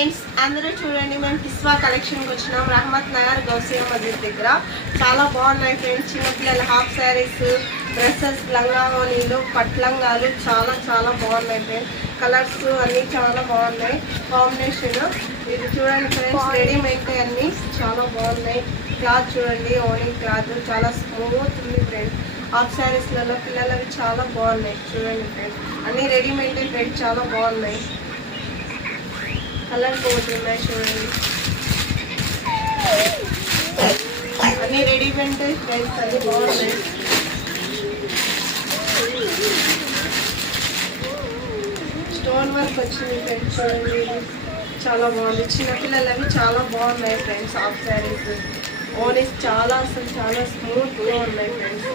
Friends, అందరూ చూడండి, మేము కిస్వా కలెక్షన్కి వచ్చినాం. రహమత్ నగర్ గౌసియా మస్జిద్ దగ్గర. చాలా బాగున్నాయి ఫ్రెండ్స్. చిన్నపిల్లల హాఫ్ శారీస్, డ్రెస్సెస్, లంగావోలీలు, పట్లంగాలు చాలా చాలా బాగున్నాయి ఫ్రెండ్స్. కలర్స్ అన్నీ చాలా బాగున్నాయి. కాంబినేషన్ ఇది చూడండి ఫ్రెండ్స్, రెడీమేడ్ అన్నీ చాలా బాగున్నాయి. క్లాత్ చూడండి, ఓనీ క్లాత్ చాలా స్మూత్ ఉంది ఫ్రెండ్స్. హాఫ్ శారీస్లలో పిల్లలవి చాలా బాగున్నాయి. చూడండి ఫ్రెండ్స్, అన్నీ రెడీమేడ్ ఫ్రెండ్స్ చాలా బాగున్నాయి. కలర్ పోతున్నాయి చూడండి, అన్నీ రెడీమేడ్ ఫ్రెండ్స్ అన్నీ బాగున్నాయి. స్టోన్ వర్క్ వచ్చింది ఫ్రెండ్స్. చూడండి, చాలా బాగుంది. చిన్నపిల్లలవి చాలా బాగున్నాయి ఫ్రెండ్స్. హాఫ్ శారీస్, ఓనీస్ చాలా అసలు చాలా స్మూత్గా ఉన్నాయి ఫ్రెండ్స్.